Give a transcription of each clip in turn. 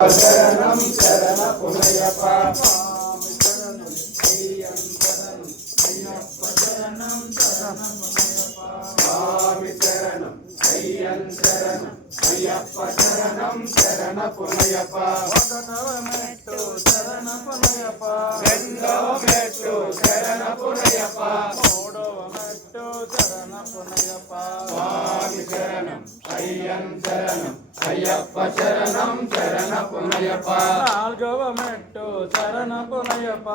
శరణం శరణ పునయప స్వామి శరణం అయ్యం శరణం అయ్యప్ప శరణం శరణ పునయప స్వామి శరణం అయ్యం శరణం అయ్యప్ప శరణం శరణ పునయప ఒకటవ మెట్టు శరణ పునయప రెండవ మెట్టు శరణ పునయప మూడవ మెట్టు శరణ పునయప స్వామి శరణం అయ్యం శరణం అయ్యప్ప శరణం శరణ పునయప నాలుగవ మెట్టు శరణ పునయప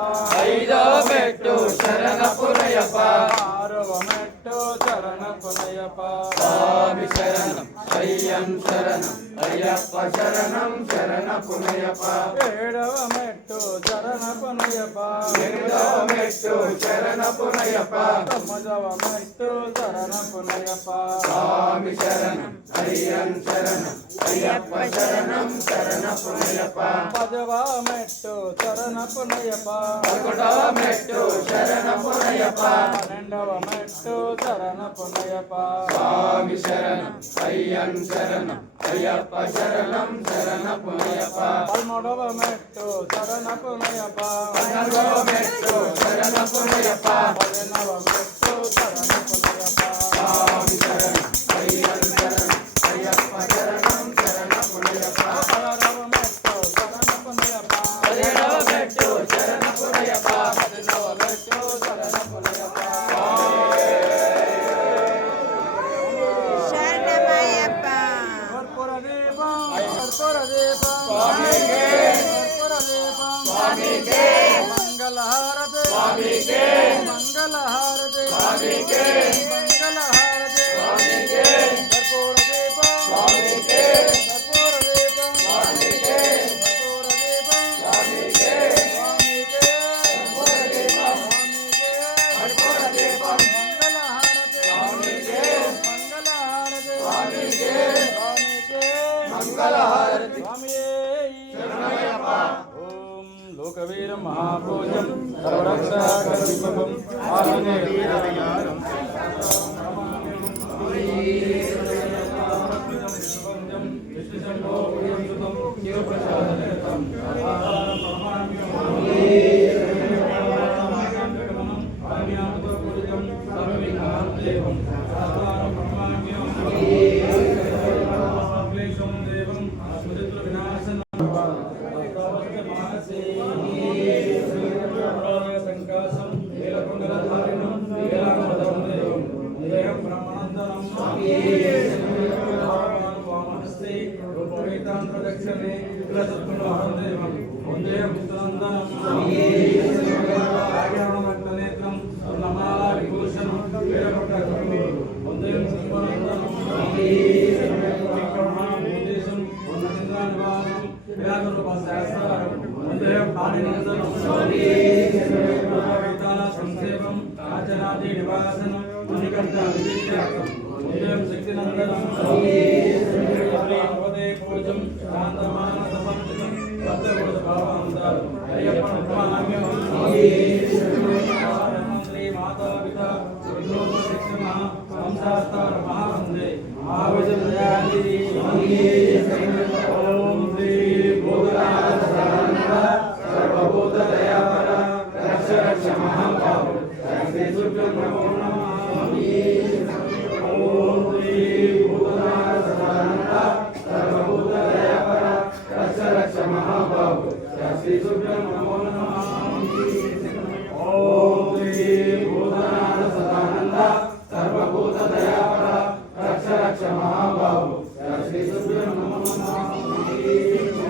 ఐదవ మెట్టు శరణ పునయప ఆరవ మెట్టు శరణ పునయప స్వామి శరణం అయ్యం శరణం అయ్యప్ప శరణం శరణ పునయప ఏడవ మెట్టు శరణ పునయప ఎనిమిదవ మెట్టు శరణ పునయప తొమ్మిదవ మెట్టు శరణ పునయప స్వామి శరణం అయ్యం శరణం అయ్యప్ప శరణం శరణ పునయప పదవ మెట్టు శరణ పునయప పదకొండవ మెట్టు శరణ పునయప పన్నెండవ మెట్టు శరణ పునయప స్వామి శరణం అయ్యం శరణం అయ్యప్ప శరణం శరణ పునయప పదమూడవ మెట్టు శరణ పునయప పద్నాలుగవ మెట్టు శరణ పునయప పదిహేనవ మెట్టు శరణ పునయప స్వామి శరణం అయ్యం శరణం అయ్యప్ప శరణం శరణ పునయప పదహారవ మెట్టు శరణ పునయప పదిహేడవ మెట్టు శరణ పునయప పదిహేనవ మెట్టు శరణ పునయప శరణమయ్యప్ప కర్పూర దీపం స్వామికే కర్పూర దీపం స్వామికే మంగళహారతి స్వామికే మంగళహారతి స్వామికే మంగళహారతి స్వామికే కర్పూర దీపం స్వామికే కర్పూర దీపం స్వామికే కర్పూర దీపం స్వామికే స్వామికే కర్పూర దీపం స్వామికే కర్పూర దీపం మంగళహారతి స్వామికే మంగళహారతి స్వామికే స్వామికే మంగళహారతి స్వామియే శరణమయ్యప్ప ఓం లోకవీరం మహాభోజం సర్వరక్షాకరం ఆనందీరయారం ప్రదక్షిణే నేత్రం నమాలా విభూషణం సంక్షేమం ఆచనాది నివాసనం మణికంఠ శక్తినందనం పూజం శాంతమాన సమర్పితం భావంతారు శ్రీ మాతా పిత శిక్షణ సంశాస్త్ర మహావందే మహావిజయాది ఓం శ్రీ భూతనాథ సర్వభూత దయాపర రక్ష రక్ష మహాబాహు శ్రీ సూర్య నమో నమః ఓం శ్రీ భూతనాథ సర్వభూత దయాపర రక్ష రక్ష మహాబాహు శ్రీ సూర్య నమో నమః ఓం శ్రీ భూతనాథ సదానంద సర్వభూత దయాపర రక్ష రక్ష మహాబాహు శ్రీ సూర్య